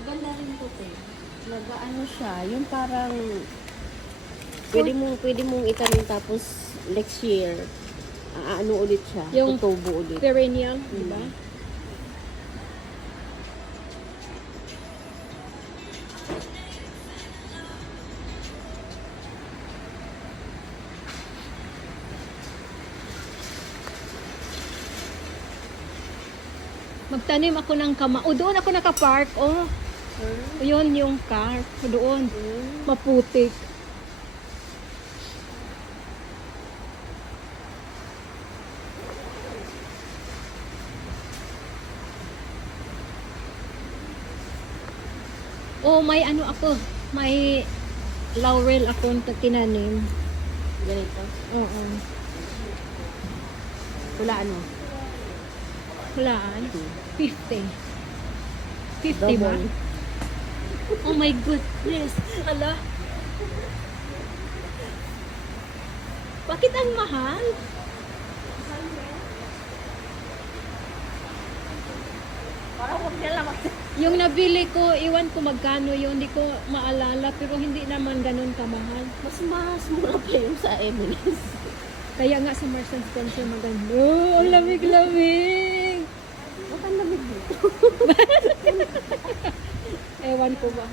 Maganda rin to, te. Nag-ano siya, yung parang pwede mong itanim tapos next year ano ulit siya, Yung tutubo ulit. perennial, di ba? Magtanim ako ng O, doon ako nakapark. Oh, yun yung car. Doon. Maputik. Oh, may ano ako. May laurel akong tinanim. Ganito. Oo. Wala ano. Hulaan. 50. 50 ba? Double. Oh my goodness. Ala. Bakit ang mahal? Parang huwag niya lang Yung nabili ko, iwan ko magkano yun, hindi ko maalala, pero hindi naman ganun kamahal. mas mura pa yung sa Emily's. Kaya nga sa Marks and Spencer maganda. Oh, ang lamig-lamig! Ba't ang lamig dito? Ewan ko ba.